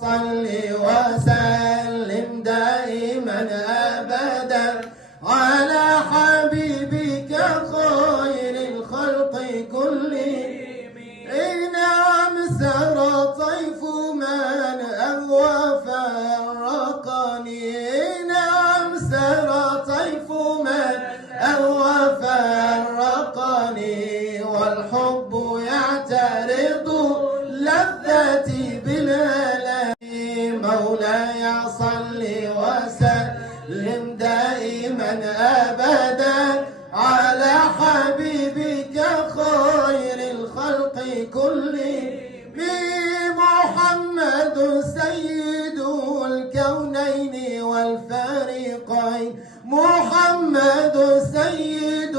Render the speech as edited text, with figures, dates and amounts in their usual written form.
صل وسلم دائما أبدا على حبيبك خير الخلق كلهم. نعم سرى طيف من أغوى فرقني، نعم سرى طيف من أغوى فرقني، والحب يعترض لذتي بالألم. مولاي صل وسلم دائما أبدا على حبيبك خير الخلق كلهم. محمد سيد الكونين والفريقين، محمد سيد